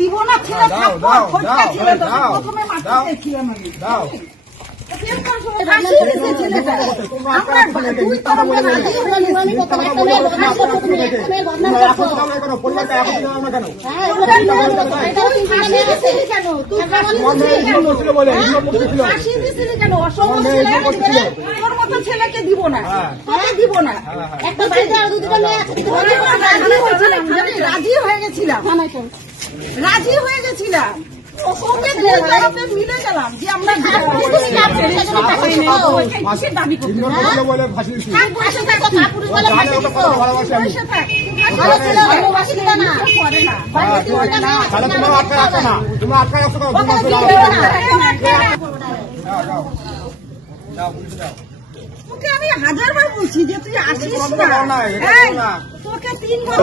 দিব না ছেলে প্রথমে মারতে ছিলাম আমি ছেলেকে দিব না দিব না রাজি হয়ে গেছিলাম মিলে গেলাম যে আমরা দাবি করতে তোকে আমি 1000 বার বলছি যে তুই আসিস না তোকে 3 বার